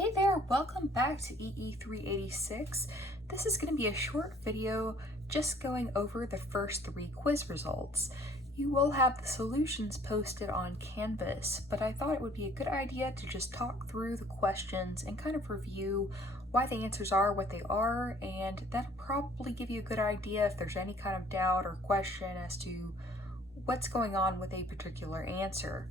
Hey there, welcome back to EE386. This is going to be a short video just going over the first 3 quiz results. You will have the solutions posted on Canvas, but I thought it would be a good idea to just talk through the questions and kind of review why the answers are what they are, and that'll probably give you a good idea if there's any kind of doubt or question as to what's going on with a particular answer.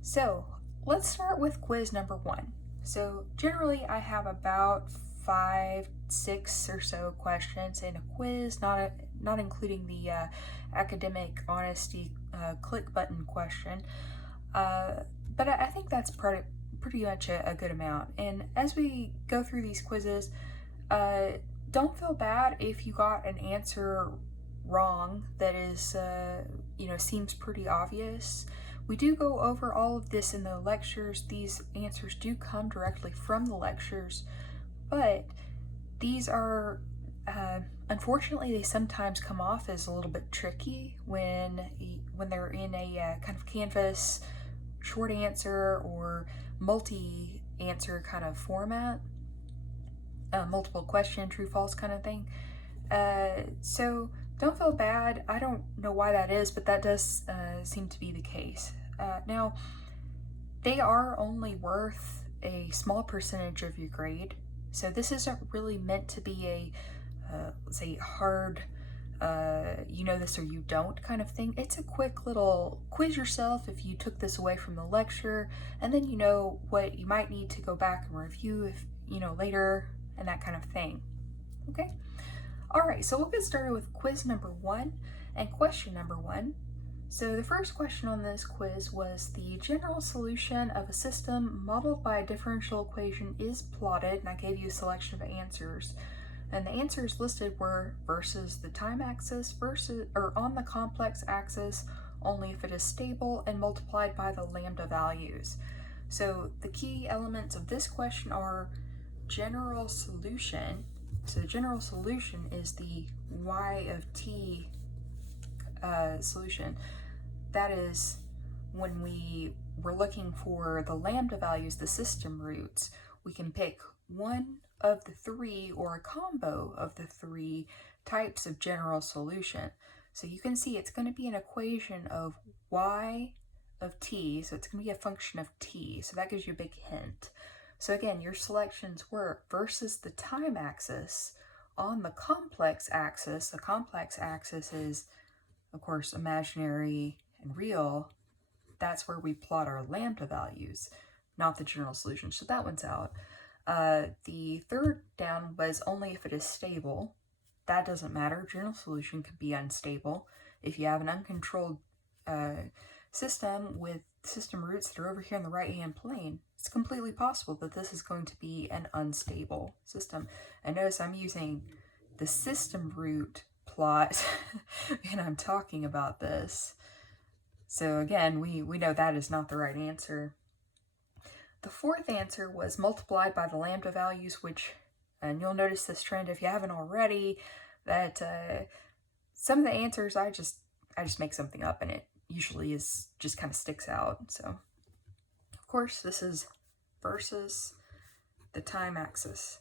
So let's start with quiz number 1. So generally I have about 5, 6 or so questions in a quiz, not including the academic honesty click button question, but I think that's pretty much a good amount. And as we go through these quizzes, don't feel bad if you got an answer wrong that is, seems pretty obvious. We do go over all of this in the lectures. These answers do come directly from the lectures, but these are, unfortunately, they sometimes come off as a little bit tricky when they're in a kind of Canvas short answer or multi-answer kind of format, multiple question, true, false kind of thing. So don't feel bad. I don't know why that is, but that does seem to be the case. Now, they are only worth a small percentage of your grade, so this isn't really meant to be a, say, hard, you know this or you don't kind of thing. It's a quick little quiz yourself if you took this away from the lecture, and then you know what you might need to go back and review if, later, and that kind of thing. Okay? Alright, so we'll get started with quiz number 1 and question number 1. So the first question on this quiz was the general solution of a system modeled by a differential equation is plotted, and I gave you a selection of answers. And the answers listed were versus the time axis, versus or on the complex axis only if it is stable, and multiplied by the lambda values. So the key elements of this question are general solution. So the general solution is the y of t solution. That is when we were looking for the lambda values, the system roots, we can pick one of the 3 or a combo of the 3 types of general solution. So you can see it's going to be an equation of y of t, so it's going to be a function of t, so that gives you a big hint. So again, your selections were versus the time axis on the complex axis. The complex axis is, of course, imaginary and real. That's where we plot our lambda values, not the general solution. So that one's out. The third down was only if it is stable. That doesn't matter. General solution could be unstable. If you have an uncontrolled system with system roots that are over here in the right-hand plane, it's completely possible that this is going to be an unstable system. And notice I'm using the system root plot and I'm talking about this. So again, we know that is not the right answer. The fourth answer was multiplied by the lambda values, which, and you'll notice this trend if you haven't already, that some of the answers I just make something up, and it usually is just kind of sticks out. So of course this is versus the time axis.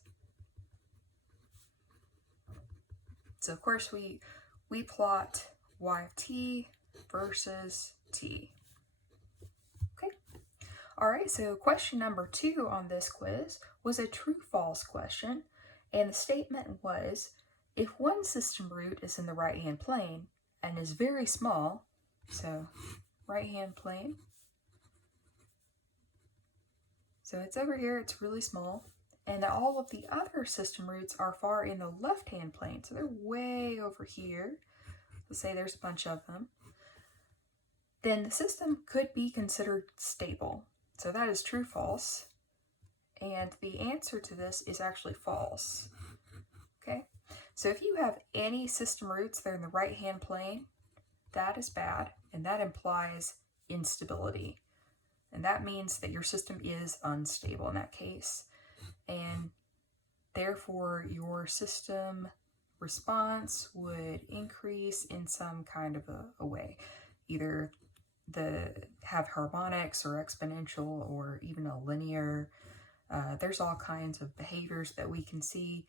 So of course we plot y of t versus t. Okay. All right, so question number 2 on this quiz was a true-false question, and the statement was, if one system root is in the right-hand plane and is very small, so right-hand plane, so it's over here, it's really small, and all of the other system roots are far in the left-hand plane, so they're way over here. Let's say there's a bunch of them. Then the system could be considered stable. So that is true, false. And the answer to this is actually false. Okay? So if you have any system roots that are in the right-hand plane, that is bad, and that implies instability. And that means that your system is unstable in that case. And therefore, your system response would increase in some kind of a way. Either have harmonics or exponential or even a linear There's all kinds of behaviors that we can see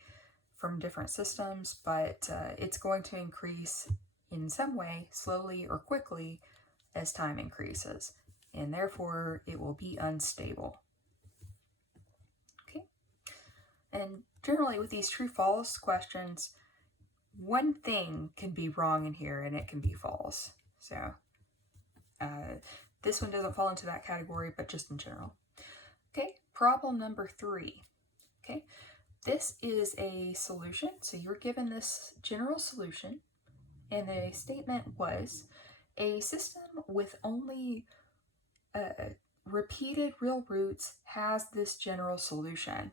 from different systems, but it's going to increase in some way, slowly or quickly, as time increases, and therefore it will be unstable. Okay, and generally with these true-false questions, one thing can be wrong in here and it can be false. So this one doesn't fall into that category, but just in general. Okay, problem number 3. Okay, this is a solution. So you're given this general solution, and the statement was, a system with only repeated real roots has this general solution.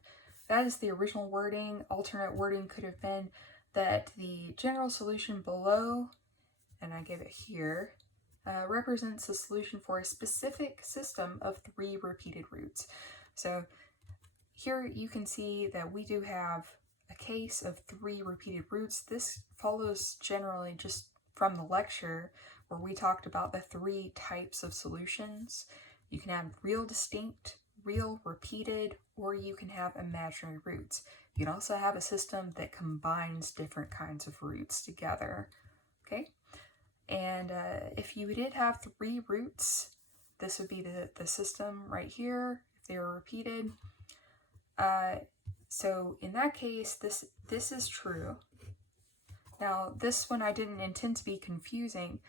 That is the original wording. Alternate wording could have been that the general solution below, and I give it here, represents a solution for a specific system of 3 repeated roots. So here you can see that we do have a case of 3 repeated roots. This follows generally just from the lecture where we talked about the 3 types of solutions. You can have real distinct, real repeated, or you can have imaginary roots. You can also have a system that combines different kinds of roots together. Okay? And if you did have 3 roots, this would be the system right here, if they were repeated. So in that case, this is true. Now, this one I didn't intend to be confusing.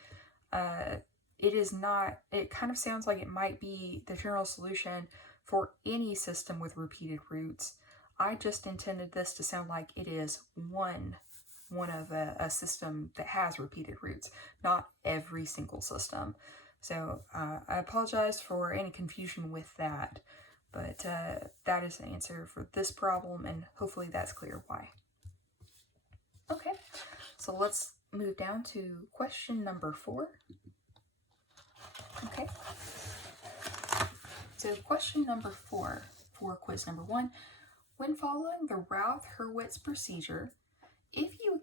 It is not, it kind of sounds like it might be the general solution for any system with repeated roots. I just intended this to sound like it is one of a system that has repeated roots, not every single system. So I apologize for any confusion with that, but that is the answer for this problem, and hopefully that's clear why. Okay, so let's move down to question number 4. Okay, so question number 4 for quiz number 1. When following the Routh-Hurwitz procedure, if you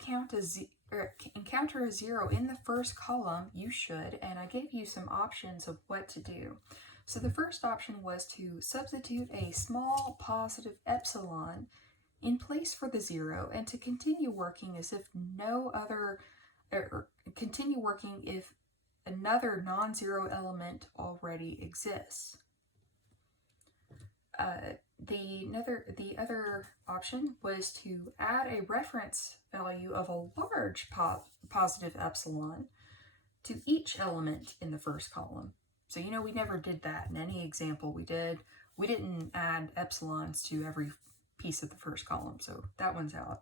encounter a 0 in the first column, you should, and I gave you some options of what to do. So the first option was to substitute a small positive epsilon in place for the 0 and to continue working as if continue working if another non-zero element already exists. The other option was to add a reference value of a large positive epsilon to each element in the first column. So we never did that in any example we did. We didn't add epsilons to every piece of the first column, so that one's out.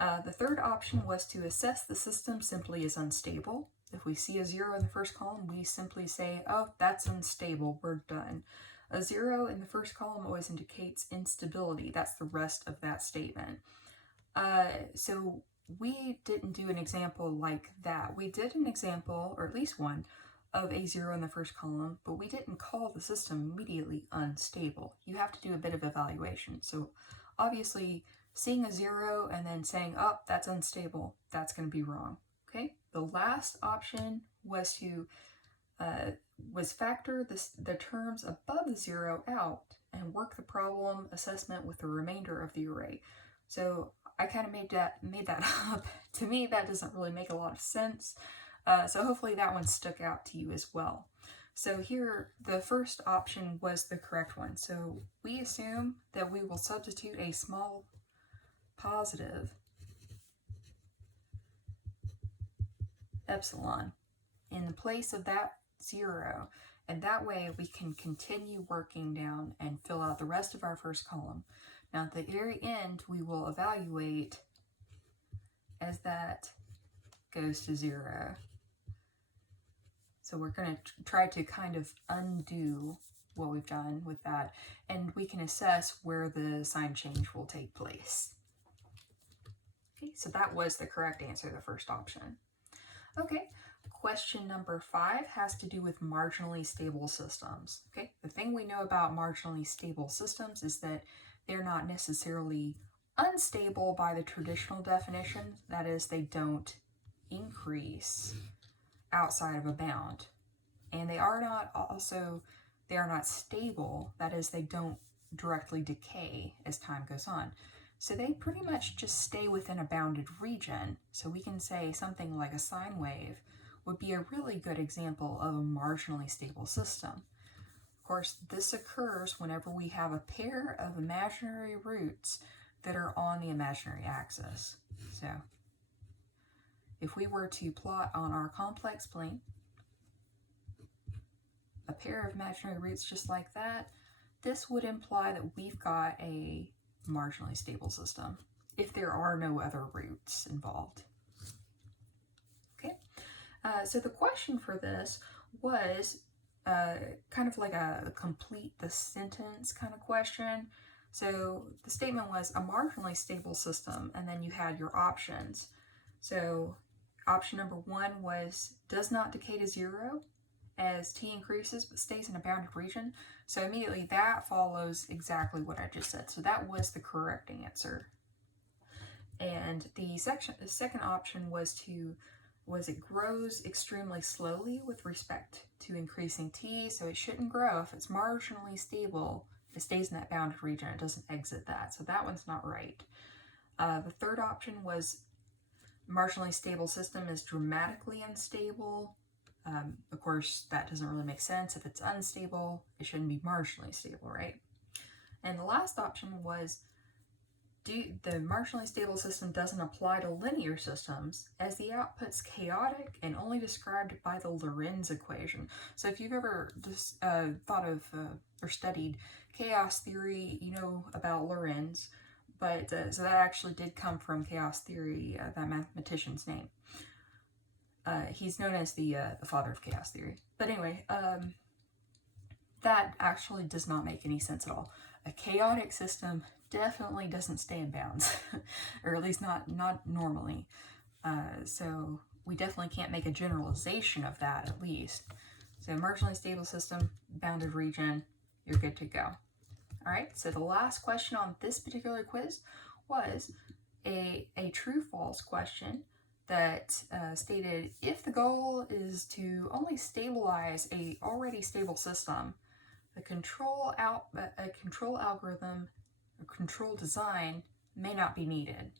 The third option was to assess the system simply as unstable. If we see a 0 in the first column, we simply say, oh, that's unstable, we're done. A 0 in the first column always indicates instability. That's the rest of that statement. So we didn't do an example like that. We did an example, or at least one, of a 0 in the first column, but we didn't call the system immediately unstable. You have to do a bit of evaluation. So obviously, seeing a 0 and then saying, oh, that's unstable, that's going to be wrong. Okay? The last option was to factor the terms above the 0 out and work the problem assessment with the remainder of the array. So I kind of made that up. To me, that doesn't really make a lot of sense. So hopefully that one stuck out to you as well. So here, the first option was the correct one. So we assume that we will substitute a small positive epsilon in the place of that 0, and that way we can continue working down and fill out the rest of our first column. Now at the very end, we will evaluate as that goes to 0. So we're going to try to kind of undo what we've done with that, and we can assess where the sign change will take place. Okay, so that was the correct answer, the first option. Okay, question number 5 has to do with marginally stable systems. Okay, the thing we know about marginally stable systems is that they're not necessarily unstable by the traditional definition. That is, they don't increase outside of a bound. And they are not stable. That is, they don't directly decay as time goes on. So they pretty much just stay within a bounded region. So we can say something like a sine wave would be a really good example of a marginally stable system. Of course, this occurs whenever we have a pair of imaginary roots that are on the imaginary axis. So if we were to plot on our complex plane a pair of imaginary roots just like that, this would imply that we've got a marginally stable system if there are no other roots involved. Okay, so the question for this was kind of like a complete the sentence kind of question. So the statement was a marginally stable system, and then you had your options. So option number 1 was does not decay to 0 as t increases but stays in a bounded region. So immediately that follows exactly what I just said. So that was the correct answer. And the second option was it grows extremely slowly with respect to increasing t, so it shouldn't grow. If it's marginally stable, it stays in that bounded region, it doesn't exit that, so that one's not right. The third option was marginally stable system is dramatically unstable. Of course, that doesn't really make sense. If it's unstable, it shouldn't be marginally stable, right? And the last option was the marginally stable system doesn't apply to linear systems as the output's chaotic and only described by the Lorentz equation. So if you've ever just thought of or studied chaos theory, you know about Lorentz, but so that actually did come from chaos theory, that mathematician's name. He's known as the father of chaos theory. But anyway, that actually does not make any sense at all. A chaotic system definitely doesn't stay in bounds, or at least not normally. So we definitely can't make a generalization of that, at least. So marginally stable system, bounded region, you're good to go. All right, so the last question on this particular quiz was a true-false question that stated if the goal is to only stabilize a already stable system, a control algorithm or control design may not be needed.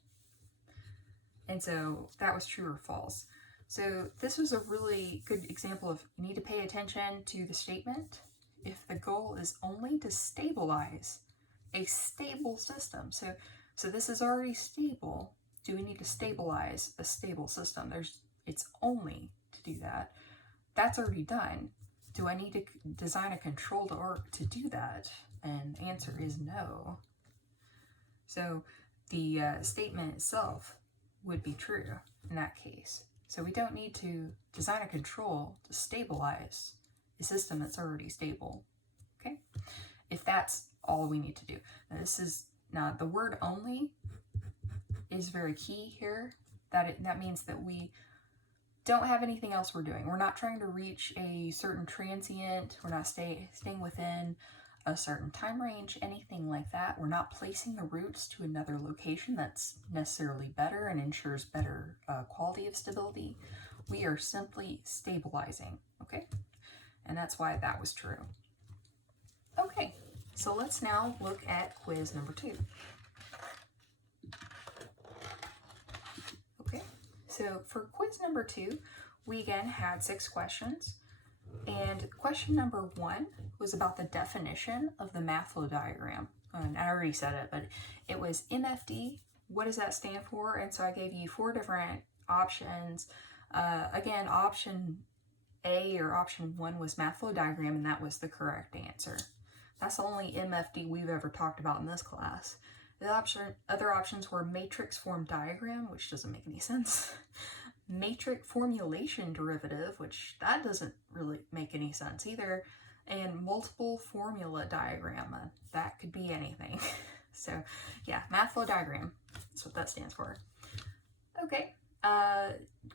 And so that was true or false. So this was a really good example of you need to pay attention to the statement. If the goal is only to stabilize a stable system, so this is already stable. Do we need to stabilize a stable system? It's only to do that. That's already done. Do I need to design a control to do that? And the answer is no. So the statement itself would be true in that case. So we don't need to design a control to stabilize a system that's already stable. Okay? If that's all we need to do. Now the word only is very key here. That means that we don't have anything else we're doing. We're not trying to reach a certain transient. We're not staying within a certain time range, anything like that. We're not placing the roots to another location that's necessarily better and ensures better quality of stability. We are simply stabilizing, okay? And that's why that was true. Okay, so let's now look at quiz number 2. Okay, so for quiz number 2, we again had 6 questions. And question number 1 was about the definition of the math flow diagram. And I already said it, but it was MFD. What does that stand for? And so I gave you 4 different options. Again, option A or option 1 was math flow diagram, and that was the correct answer. That's the only MFD we've ever talked about in this class. The other options were matrix form diagram, which doesn't make any sense. Matrix formulation derivative, which that doesn't really make any sense either. And multiple formula diagram, that could be anything. So yeah, math flow diagram, that's what that stands for. Okay,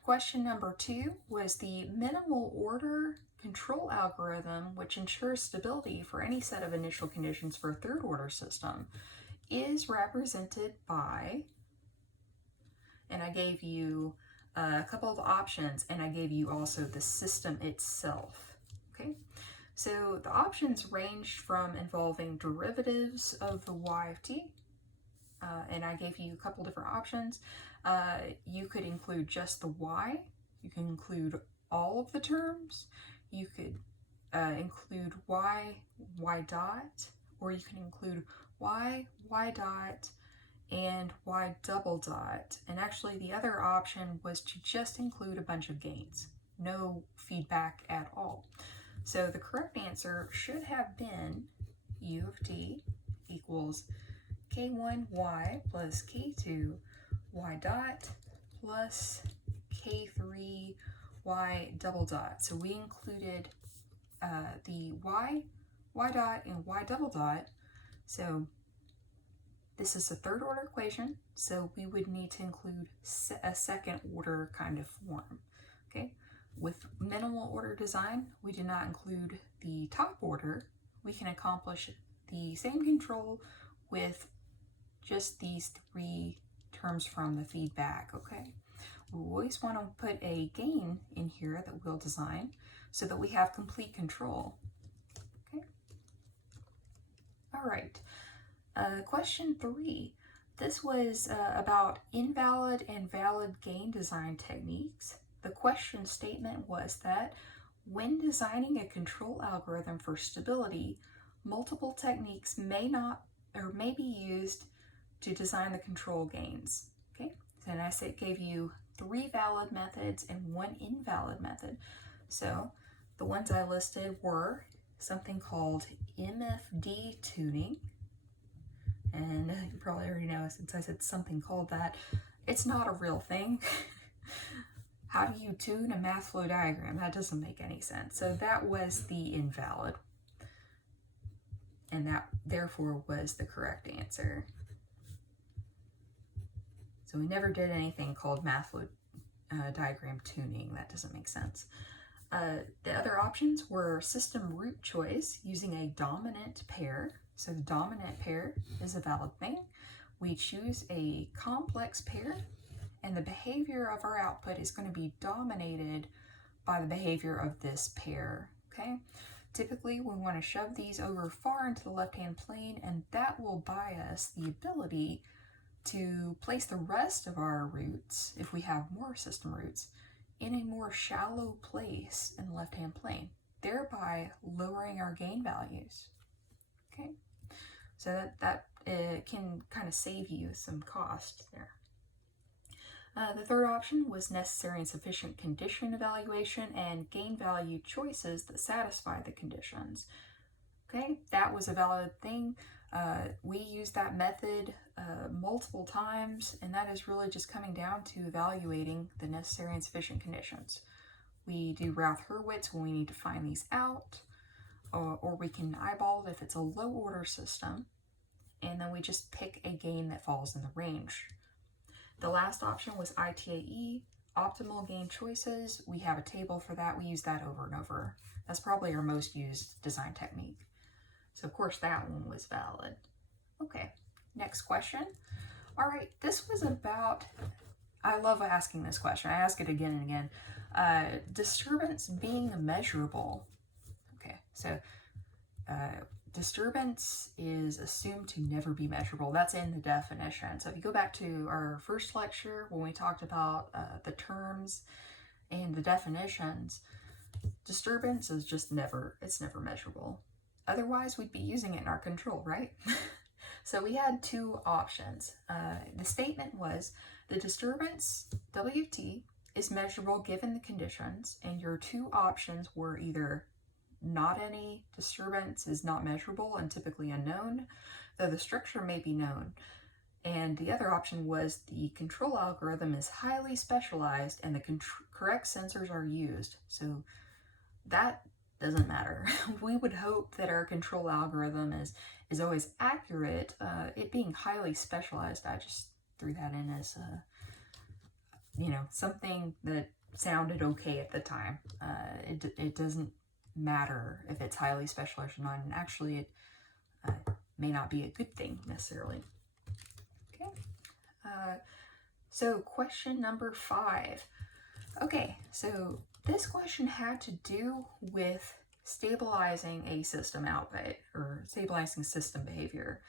question number 2 was the minimal order control algorithm, which ensures stability for any set of initial conditions for a third order system, is represented by, and I gave you a couple of options, and I gave you also the system itself. Okay, So the options ranged from involving derivatives of the y of t, and I gave you a couple different options. You could include just the y, you can include all of the terms, you could include y dot, or you can include y dot, and y double dot. And actually the other option was to just include a bunch of gains, no feedback at all. So the correct answer should have been u of t equals k1y plus k2 y dot plus k3 y double dot. So we included the y dot, and y double dot. So this is a third order equation, so we would need to include a second order kind of form. Okay, with minimal order design, we do not include the top order. We can accomplish the same control with just these three terms from the feedback. Okay, we always want to put a gain in here that we'll design so that we have complete control. Okay, all right. Question 3. This was about invalid and valid gain design techniques. The question statement was that when designing a control algorithm for stability, multiple techniques may be used to design the control gains. Okay, and I gave you 3 valid methods and 1 invalid method. So the ones I listed were something called MFD tuning. And you probably already know, since I said something called that, it's not a real thing. How do you tune a math flow diagram? That doesn't make any sense. So that was the invalid, and that therefore was the correct answer. So we never did anything called math flow diagram tuning. That doesn't make sense. The other options were system root choice using a dominant pair. So the dominant pair is a valid thing. We choose a complex pair, and the behavior of our output is going to be dominated by the behavior of this pair. Okay, typically we want to shove these over far into the left-hand plane, and that will buy us the ability to place the rest of our roots, if we have more system roots, in a more shallow place in the left-hand plane, thereby lowering our gain values. Okay, so that can kind of save you some cost there. The third option was necessary and sufficient condition evaluation and gain value choices that satisfy the conditions. Okay, that was a valid thing. We used that method multiple times, and that is really just coming down to evaluating the necessary and sufficient conditions. We do Routh-Hurwitz when we need to find these out, or we can eyeball it if it's a low order system, and then we just pick a gain that falls in the range. The last option was ITAE, optimal gain choices. We have a table for that. We use that over and over. That's probably our most used design technique. So of course that one was valid. Okay, next question. All right, this was about, I love asking this question. I ask it again and again. Disturbance being immeasurable. Okay, so disturbance is assumed to never be measurable. That's in the definition. So if you go back to our first lecture when we talked about the terms and the definitions, disturbance is just never measurable. Otherwise, we'd be using it in our control, right? So we had 2 options. The statement was the disturbance, WT, is measurable given the conditions, and your 2 options were either not any disturbance is not measurable and typically unknown, though the structure may be known. And the other option was the control algorithm is highly specialized and the correct sensors are used. So that doesn't matter. We would hope that our control algorithm is always accurate. It being highly specialized, I just threw that in as something that sounded okay at the time. It doesn't matter if it's highly specialized or not, and actually it may not be a good thing necessarily. Okay, so question number 5. Okay, so this question had to do with stabilizing a system output or stabilizing system behavior.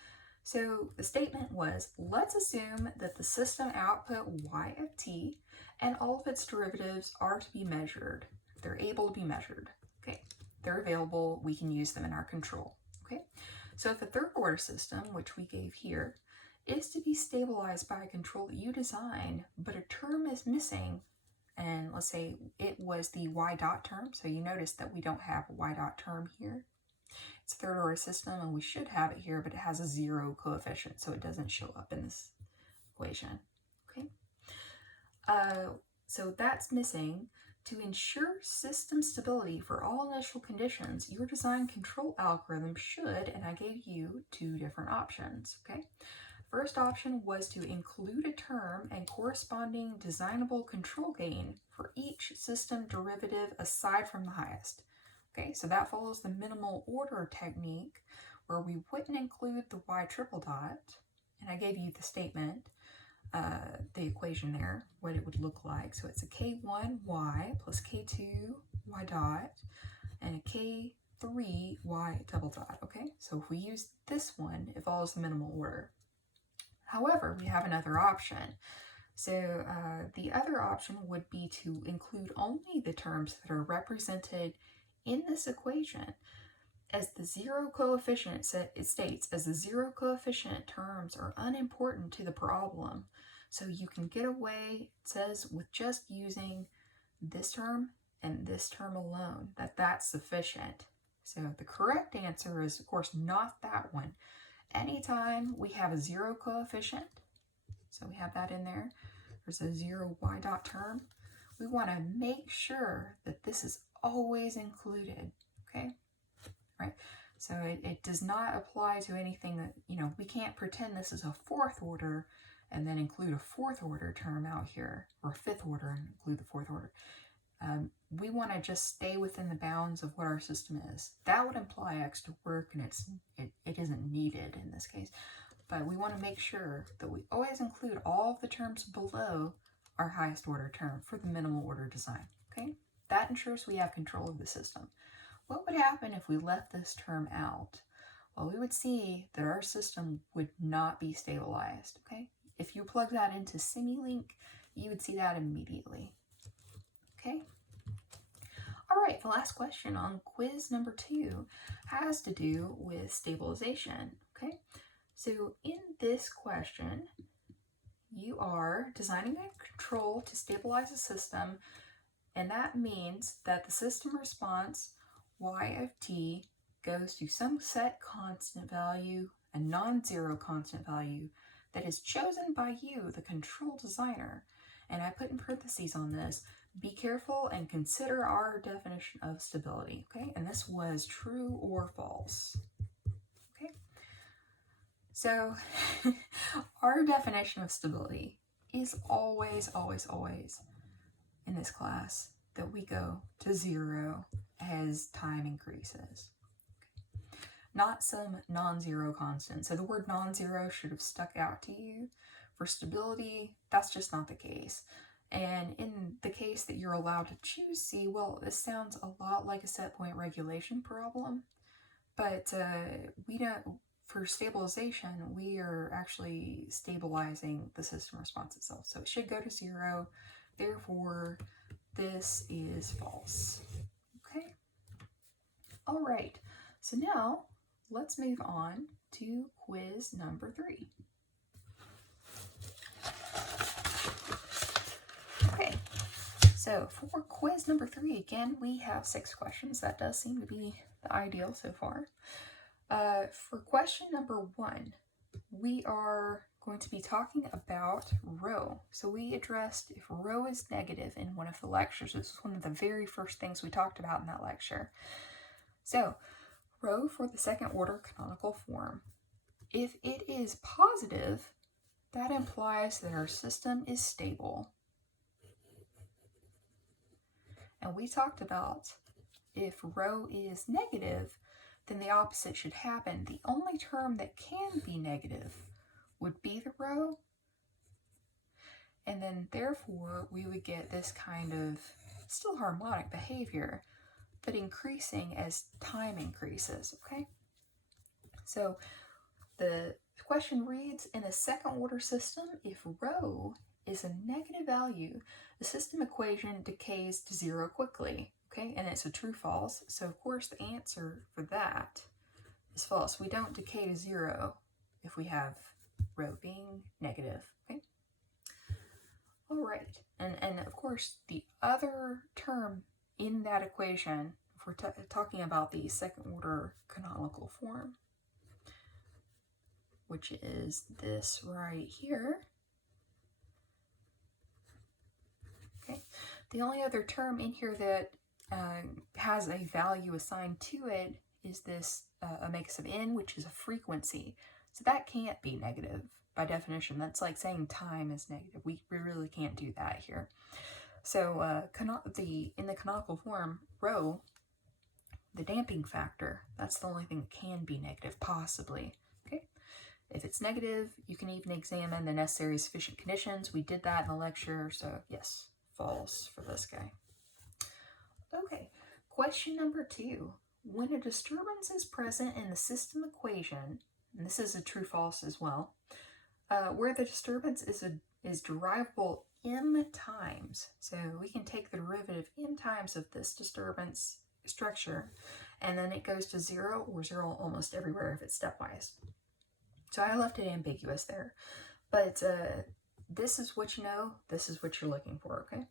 So the statement was, let's assume that the system output y of t and all of its derivatives are to be measured. They're able to be measured. Okay, they're available. We can use them in our control. Okay, so if the third order system, which we gave here, is to be stabilized by a control that you design, but a term is missing, and let's say it was the y dot term, so you notice that we don't have a y dot term here. It's a third order system, and we should have it here, but it has a 0 coefficient, so it doesn't show up in this equation. Okay, so that's missing. To ensure system stability for all initial conditions, your design control algorithm should, and I gave you 2 different options. Okay, first option was to include a term and corresponding designable control gain for each system derivative aside from the highest. Okay, so that follows the minimal order technique where we wouldn't include the y triple dot, and I gave you the statement, the equation there, what it would look like. So it's a k1y plus k2 y dot and a k3 y double dot. Okay, so if we use this one, it follows the minimal order. However, we have another option. So the other option would be to include only the terms that are represented in this equation as the 0 coefficient. It states, as the 0 coefficient terms are unimportant to the problem, so you can get away, it says, with just using this term and this term alone, that's sufficient. So the correct answer is, of course, not that one. Anytime we have a 0 coefficient, so we have that in there, there's a 0 y dot term, we want to make sure that this is always included. Okay, right? So it does not apply to anything that, we can't pretend this is a 4th order and then include a 4th order term out here, or a 5th order and include the 4th order. We want to just stay within the bounds of what our system is. That would imply extra work, and it isn't needed in this case. But we want to make sure that we always include all of the terms below our highest order term for the minimal order design. Okay, that ensures we have control of the system. What would happen if we left this term out? Well, we would see that our system would not be stabilized. Okay, if you plug that into Simulink, you would see that immediately. Okay. All right, the last question on quiz number 2 has to do with stabilization. Okay, so in this question, you are designing a control to stabilize a system, and that means that the system response y of t goes to some set constant value, a non-zero constant value that is chosen by you, the control designer. And I put in parentheses on this, be careful and consider our definition of stability. Okay, and this was true or false. Okay, so our definition of stability is always, always, always in this class that we go to 0 as time increases. Not some non-zero constant. So the word non-zero should have stuck out to you. For stability, that's just not the case. And in the case that you're allowed to choose C, well, this sounds a lot like a set point regulation problem, but we don't, for stabilization, we are actually stabilizing the system response itself. So it should go to 0, therefore this is false. Okay? All right, so now let's move on to quiz number 3. Okay, so for quiz number 3, again, we have 6 questions. That does seem to be the ideal so far. For question number 1, we are going to be talking about rho. So we addressed if rho is negative in one of the lectures. This was one of the very first things we talked about in that lecture. So rho for the second order canonical form. If it is positive, that implies that our system is stable. And we talked about if rho is negative, then the opposite should happen. The only term that can be negative would be the rho, and then therefore we would get this kind of still harmonic behavior, but increasing as time increases, okay? So the question reads, in a second order system, if rho is a negative value, the system equation decays to zero quickly, okay? And it's a true-false, so of course the answer for that is false. We don't decay to zero if we have rho being negative, okay? All right, and of course the other term in that equation, if we're talking about the second order canonical form, which is this right here, okay? The only other term in here that has a value assigned to it is this omega sub n, which is a frequency. So that can't be negative by definition. That's like saying time is negative. We really can't do that here. So in the canonical form, rho, the damping factor, that's the only thing that can be negative, possibly. Okay. If it's negative, you can even examine the necessary sufficient conditions. We did that in the lecture, so yes, false for this guy. Okay, question number 2. When a disturbance is present in the system equation, and this is a true-false as well, where the disturbance is derivable m times, so we can take the derivative m times of this disturbance structure, and then it goes to 0 or 0 almost everywhere if it's stepwise. So I left it ambiguous there, but this is what you know, this is what you're looking for, okay?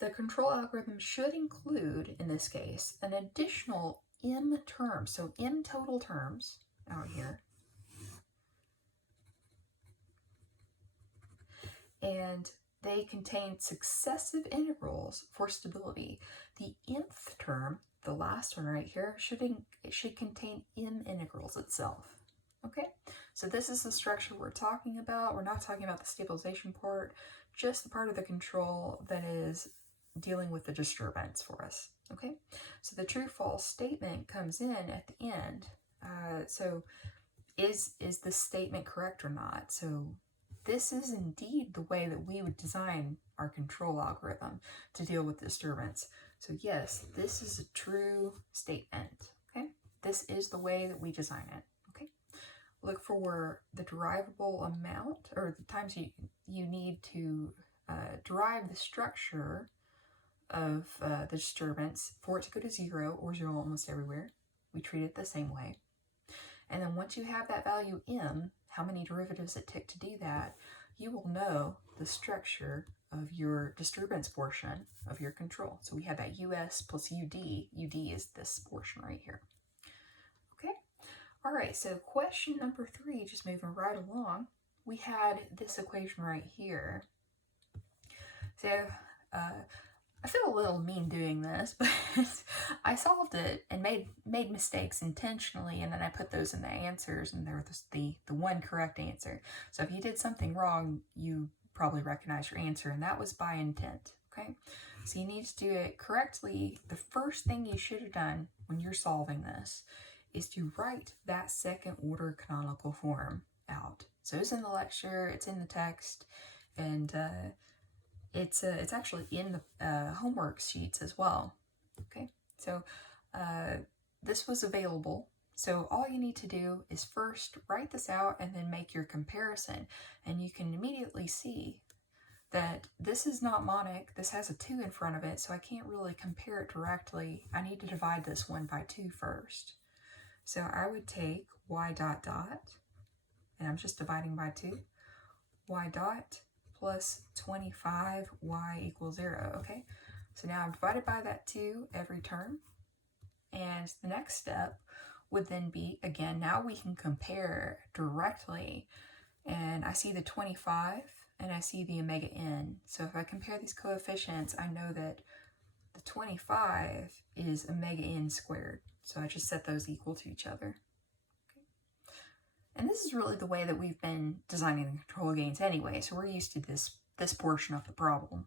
The control algorithm should include, in this case, an additional m terms, so m total terms out here. And they contain successive integrals for stability. The nth term, the last one right here, should contain m integrals itself. Okay, so this is the structure we're talking about. We're not talking about the stabilization part, just the part of the control that is dealing with the disturbance for us. Okay, so the true-false statement comes in at the end. So is this statement correct or not? So this is indeed the way that we would design our control algorithm to deal with disturbance. So yes, this is a true statement. Okay, this is the way that we design it. Okay, look for the derivable amount, or the times you need to derive the structure of the disturbance for it to go to 0 or 0 almost everywhere. We treat it the same way. And then once you have that value m, how many derivatives it took to do that, you will know the structure of your disturbance portion of your control. So we have that US plus UD. UD is this portion right here. Okay. All right, so question number 3, just moving right along. We had this equation right here. So I feel a little mean doing this, but I solved it and made mistakes intentionally, and then I put those in the answers, and there was the one correct answer. So if you did something wrong, you probably recognize your answer, and that was by intent, okay? So you need to do it correctly. The first thing you should have done when you're solving this is to write that second order canonical form out. So it's in the lecture, it's in the text, and it's actually in the homework sheets as well. Okay, so this was available. So all you need to do is first write this out and then make your comparison. And you can immediately see that this is not monic. This has a 2 in front of it, so I can't really compare it directly. I need to divide this one by 2 first. So I would take y dot dot, and I'm just dividing by 2, y dot plus 25y equals 0, okay? So now I've divided by that 2 every term, and the next step would then be, again, now we can compare directly, and I see the 25, and I see the omega n. So if I compare these coefficients, I know that the 25 is omega n squared, so I just set those equal to each other. And this is really the way that we've been designing the control gains anyway, so we're used to this portion of the problem.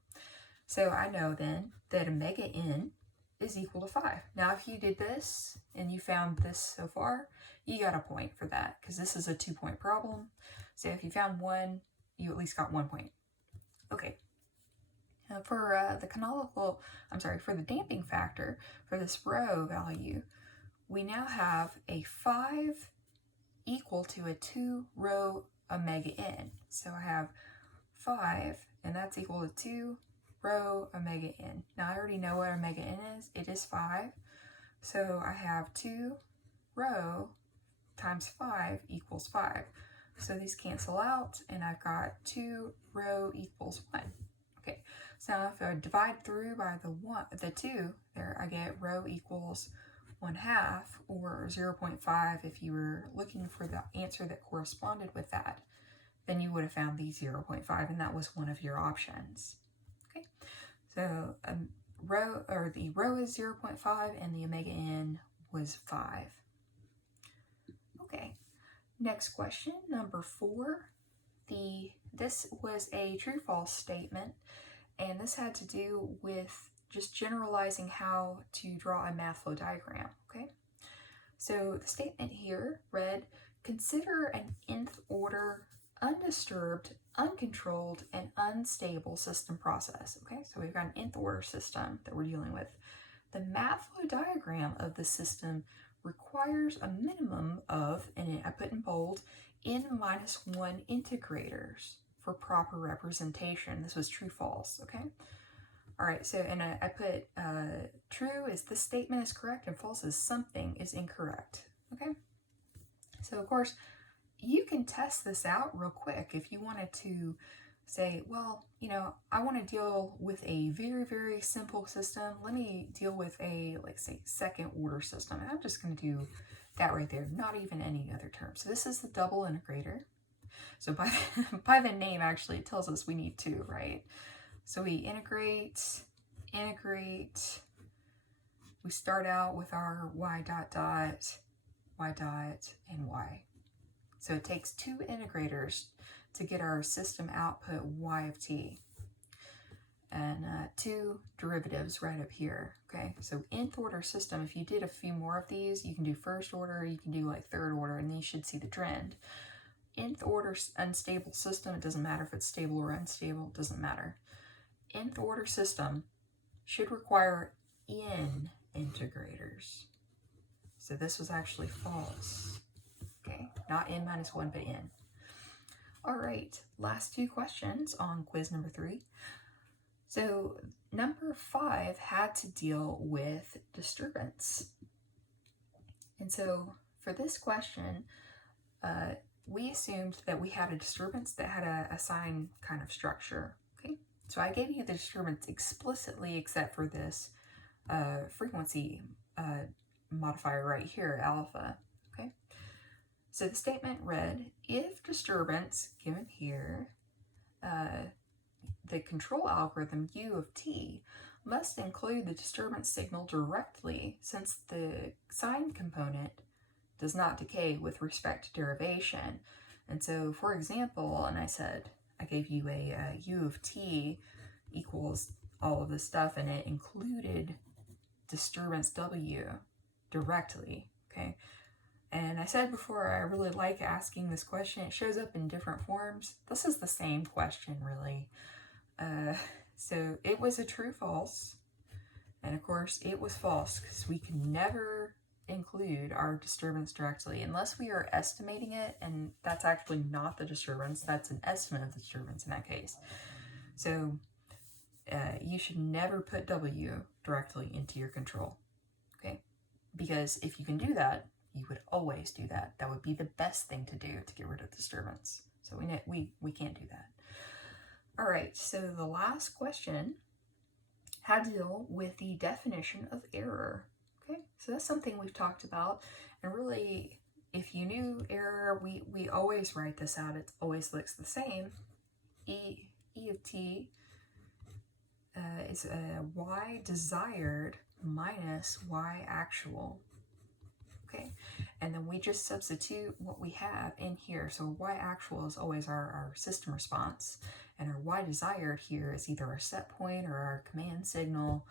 So I know then that omega n is equal to 5. Now if you did this and you found this so far, you got a point for that, because this is a 2-point problem. So if you found 1, you at least got 1 point. Okay. For the canonical, for the damping factor, for this rho value, we now have a 5 equal to a 2 rho omega n. So I have 5, and that's equal to 2 rho omega n. Now I already know what omega n is. It is 5. So I have 2 rho times 5 equals 5. So these cancel out, and I've got 2 rho equals 1. Okay, so now if I divide through by the 2, there I get rho equals 1/2, or 0.5 if you were looking for the answer that corresponded with that. Then you would have found the 0.5, and that was one of your options. Okay, so the rho is 0.5, and the omega n was 5. Okay, next question, number 4. This was a true-false statement, and this had to do with just generalizing how to draw a math flow diagram, okay? So the statement here read, consider an nth order, undisturbed, uncontrolled, and unstable system process, okay? So we've got an nth order system that we're dealing with. The math flow diagram of the system requires a minimum of, and I put in bold, n-1 integrators for proper representation. This was true-false, okay? All right, so, and I put true is this statement is correct, and false is something is incorrect, okay? So, of course, you can test this out real quick if you wanted to say, well, you know, I want to deal with a very, very simple system. Let me deal with a, like, say, second order system. And I'm just going to do that right there, not even any other term. So this is the double integrator. So by the name, actually, it tells us we need 2, right? So we integrate, we start out with our y dot dot, and y. So it takes 2 integrators to get our system output y of t. And 2 derivatives right up here, okay? So nth order system, if you did a few more of these, you can do first order, you can do like third order, and then you should see the trend. Nth order unstable system, it doesn't matter if it's stable or unstable, it doesn't matter. Nth order system should require n integrators. So this was actually false. Okay, not n-1, but n. All right, last 2 questions on quiz number 3. So number 5 had to deal with disturbance. And so for this question, we assumed that we had a disturbance that had a sine kind of structure, okay? So I gave you the disturbance explicitly except for this frequency modifier right here, alpha, okay? So the statement read, if disturbance, given here, the control algorithm u of t must include the disturbance signal directly since the sine component does not decay with respect to derivation. And so, for example, and I gave you a u of t equals all of this stuff, and it included disturbance w directly, okay? And I said before, I really like asking this question. It shows up in different forms. This is the same question, really. So it was a true-false, and of course it was false because we can never include our disturbance directly unless we are estimating it, and that's actually not the disturbance, that's an estimate of the disturbance in that case. So you should never put W directly into your control, okay? Because if you can do that, you would always do that. That would be the best thing to do to get rid of disturbance. So we can't do that. All right, so the last question had to deal with the definition of error. Okay, so that's something we've talked about, and really, if you knew error, we always write this out. It always looks the same. E of t is y desired minus y actual. Okay, and then we just substitute what we have in here. So y actual is always our system response, and our y desired here is either our set point or our command signal,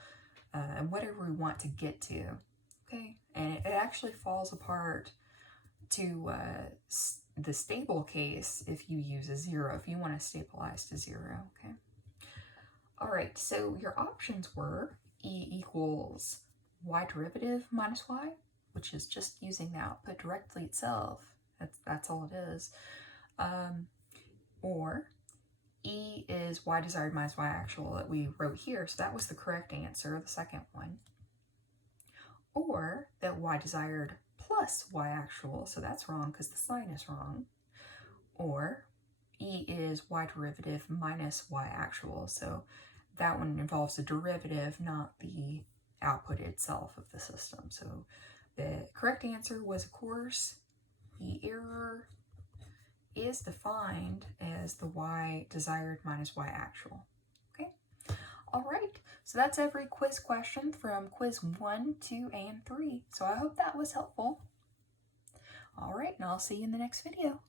and whatever we want to get to. Okay, and it actually falls apart to the stable case if you use a 0, if you want to stabilize to 0. Okay. All right, so your options were E equals y derivative minus y, which is just using the output directly itself. That's all it is. Or E is y desired minus y actual that we wrote here, so that was the correct answer, the second one. Or that y desired plus y actual, so that's wrong because the sign is wrong. Or E is y derivative minus y actual, so that one involves a derivative, not the output itself of the system. So the correct answer was, of course, the error is defined as the y desired minus y actual. Okay, all right, so that's every quiz question from quiz 1, 2, and 3. So I hope that was helpful. All right, and I'll see you in the next video.